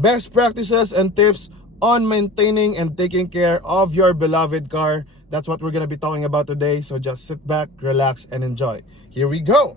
best practices and tips on maintaining and taking care of your beloved car. That's what we're gonna be talking about today. So just sit back, relax, and enjoy. Here we go.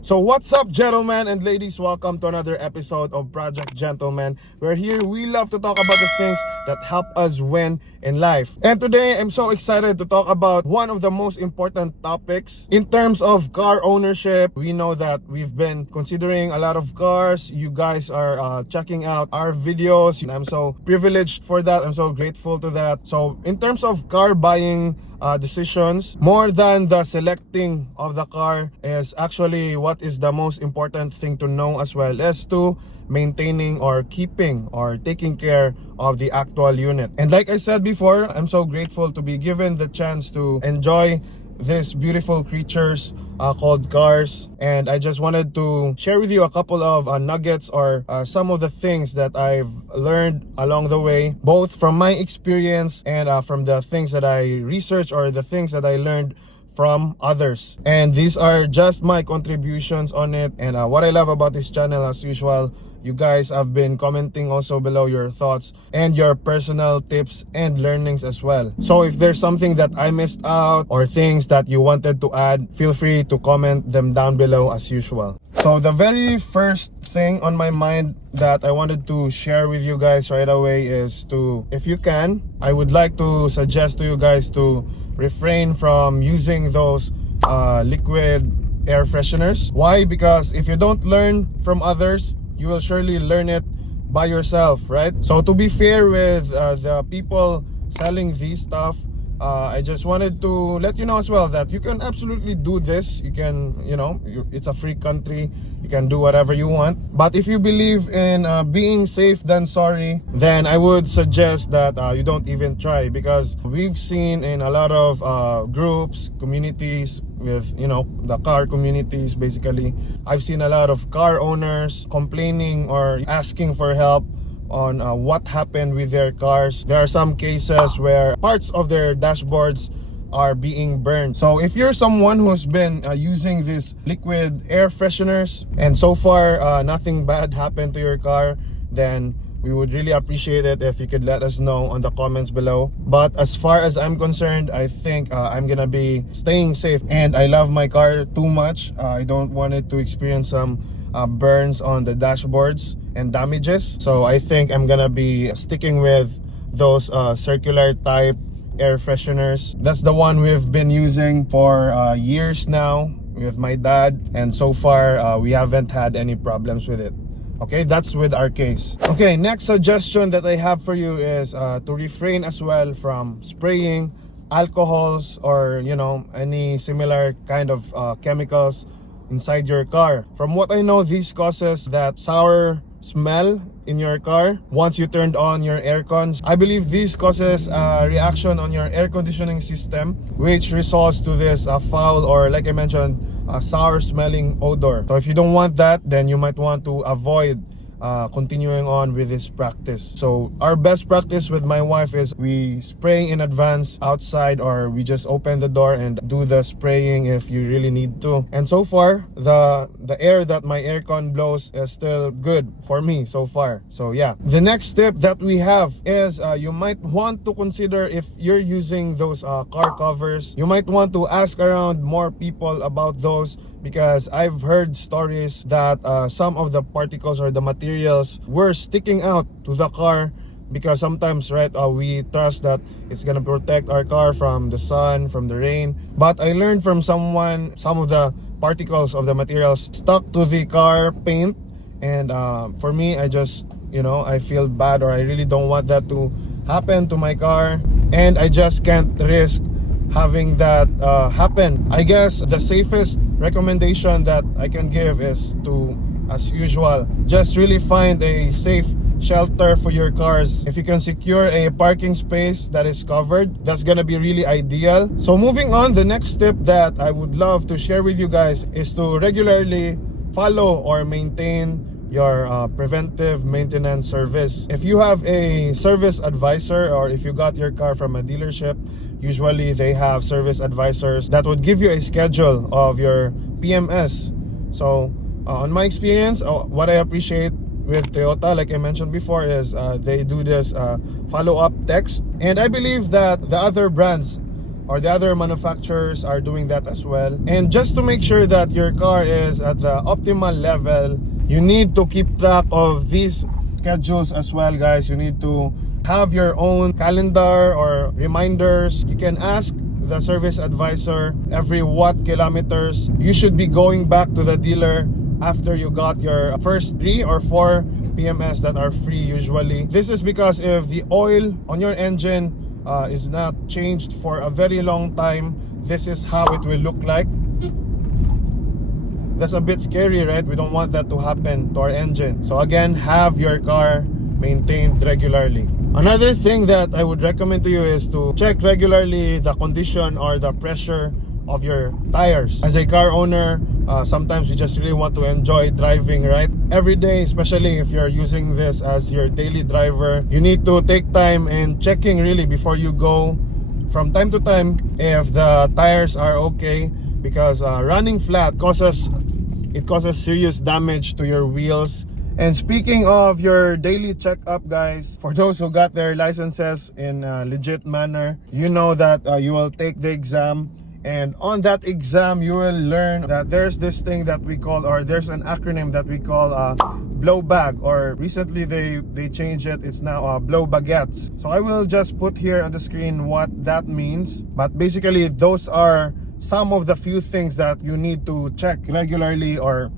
So what's up, gentlemen and ladies? Welcome to another episode of Project Gentleman. Where here we love to talk about the things that help us win in life. And today I'm so excited to talk about one of the most important topics in terms of car ownership. We know that we've been considering a lot of cars. You guys are checking out our videos, and I'm so privileged for that. I'm so grateful to that. So in terms of car buying decisions, more than the selecting of the car is actually what is the most important thing to know as well as to maintaining or keeping or taking care of the actual unit. And like I said before, I'm so grateful to be given the chance to enjoy these beautiful creatures called cars. And I just wanted to share with you a couple of nuggets or some of the things that I've learned along the way, both from my experience and from the things that I researched or the things that I learned from others. And these are just my contributions on it. And what I love about this channel, as usual, you guys have been commenting also below your thoughts and your personal tips and learnings as well. So if there's something that I missed out or things that you wanted to add, feel free to comment them down below as usual. So the very first thing on my mind that I wanted to share with you guys right away is to, if you can, I would like to suggest to you guys to refrain from using those liquid air fresheners. Why? Because if you don't learn from others, you will surely learn it by yourself, right? So to be fair with the people selling these stuff, I just wanted to let you know as well that you can absolutely do this. You can, it's a free country. You can do whatever you want. But if you believe in being safe than sorry, then I would suggest that you don't even try, because we've seen in a lot of groups, communities, with the car communities basically, I've seen a lot of car owners complaining or asking for help on what happened with their cars. There are some cases where parts of their dashboards are being burned. So if you're someone who's been using these liquid air fresheners and so far nothing bad happened to your car, then we would really appreciate it if you could let us know on the comments below. But as far as I'm concerned, I think I'm gonna be staying safe, and I love my car too much. I don't want it to experience some burns on the dashboards and damages. So I think I'm gonna be sticking with those circular type air fresheners. That's the one we've been using for years now with my dad, and so far we haven't had any problems with it. Okay, that's with our case. Okay, next suggestion that I have for you is to refrain as well from spraying alcohols or any similar kind of chemicals inside your car. From what I know, this causes that sour smell in your car once you turned on your air cons. I believe this causes a reaction on your air conditioning system, which results to this foul, or like I mentioned, sour smelling odor. So if you don't want that, then you might want to avoid continuing on with this practice. So our best practice with my wife is we spray in advance outside, or we just open the door and do the spraying if you really need to. And so far, the air that my aircon blows is still good for me so far. So yeah, the next step that we have is you might want to consider, if you're using those car covers, you might want to ask around more people about those, because I've heard stories that some of the particles or the materials were sticking out to the car, because sometimes, right, we trust that it's gonna protect our car from the sun, from the rain. But I learned from someone, some of the particles of the materials stuck to the car paint, and for me, I just, I feel bad, or I really don't want that to happen to my car, and I just can't risk having that happen. I guess the safest recommendation that I can give is to, as usual, just really find a safe shelter for your cars. If you can secure a parking space that is covered, that's gonna be really ideal. So moving on, the next step that I would love to share with you guys is to regularly follow or maintain your preventive maintenance service. If you have a service advisor, or if you got your car from a dealership, usually they have service advisors that would give you a schedule of your PMS. So on my experience, what I appreciate with Toyota, like I mentioned before, is they do this follow-up text, and I believe that the other brands or the other manufacturers are doing that as well. And just to make sure that your car is at the optimal level, you need to keep track of these schedules as well, guys. You need to have your own calendar or reminders. You can ask the service advisor every what kilometers you should be going back to the dealer after you got your first 3 or 4 PMS that are free usually. This is because if the oil on your engine is not changed for a very long time, this is how it will look like. That's a bit scary, right? We don't want that to happen to our engine. So again, have your car maintained regularly. Another thing that I would recommend to you is to check regularly the condition or the pressure of your tires. As a car owner, sometimes you just really want to enjoy driving, right? Every day, especially if you're using this as your daily driver, you need to take time and checking really before you go from time to time if the tires are okay, because running flat causes serious damage to your wheels. And speaking of your daily checkup, guys, for those who got their licenses in a legit manner, you know that you will take the exam. And on that exam, you will learn that there's this thing that we call, or there's an acronym that we call blow bag, or recently they changed it. It's now blow baguettes. So I will just put here on the screen what that means. But basically, those are some of the few things that you need to check regularly, or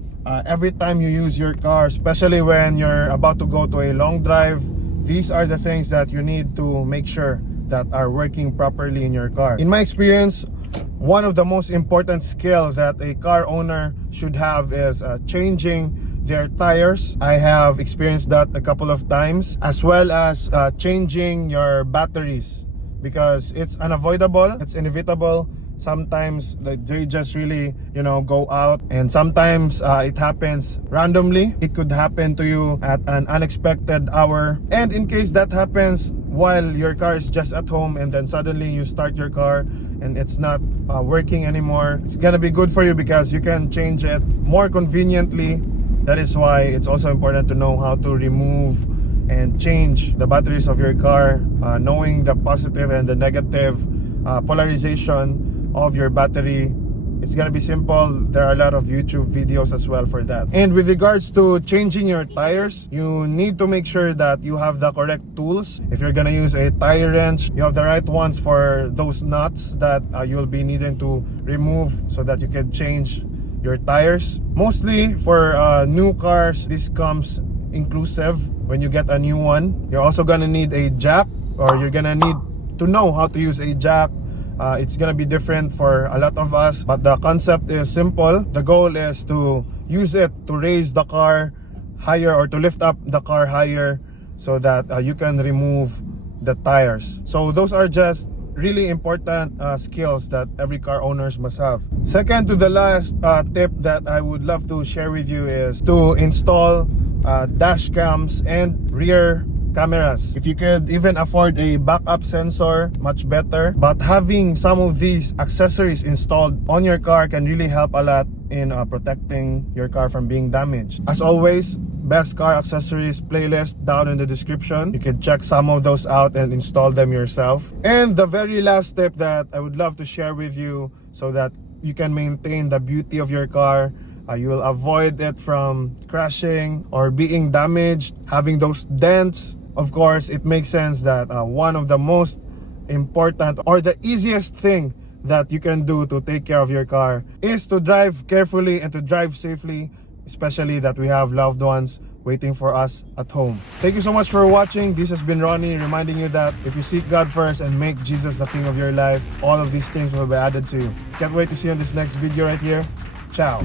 every time you use your car, especially when you're about to go to a long drive. These are the things that you need to make sure that are working properly in your car. In my experience, one of the most important skill that a car owner should have is changing their tires. I have experienced that a couple of times, as well as changing your batteries, because it's unavoidable, it's inevitable. Sometimes they just really, go out, and sometimes it happens randomly. It could happen to you at an unexpected hour, and in case that happens while your car is just at home, and then suddenly you start your car and it's not working anymore, it's gonna be good for you because you can change it more conveniently. That is why it's also important to know how to remove and change the batteries of your car, knowing the positive and the negative polarization of your battery. It's gonna be simple. There are a lot of YouTube videos as well for that. And with regards to changing your tires, you need to make sure that you have the correct tools. If you're gonna use a tire wrench, you have the right ones for those nuts that you'll be needing to remove so that you can change your tires. Mostly for new cars, this comes inclusive when you get a new one. You're also gonna need a jack, or you're gonna need to know how to use a jack. It's gonna be different for a lot of us, but the concept is simple. The goal is to use it to raise the car higher, or to lift up the car higher, so that you can remove the tires. So those are just really important skills that every car owners must have. Second to the last tip that I would love to share with you is to install dash cams and rear cameras. If you could even afford a backup sensor, much better. But having some of these accessories installed on your car can really help a lot in protecting your car from being damaged. As always, best car accessories playlist down in the description. You can check some of those out and install them yourself. And the very last tip that I would love to share with you, so that you can maintain the beauty of your car, you will avoid it from crashing or being damaged, having those dents. Of course, it makes sense that one of the most important, or the easiest thing that you can do to take care of your car, is to drive carefully and to drive safely, especially that we have loved ones waiting for us at home. Thank you so much for watching. This has been Ronnie, reminding you that if you seek God first and make Jesus the King of your life, all of these things will be added to you. Can't wait to see you in this next video right here. Ciao.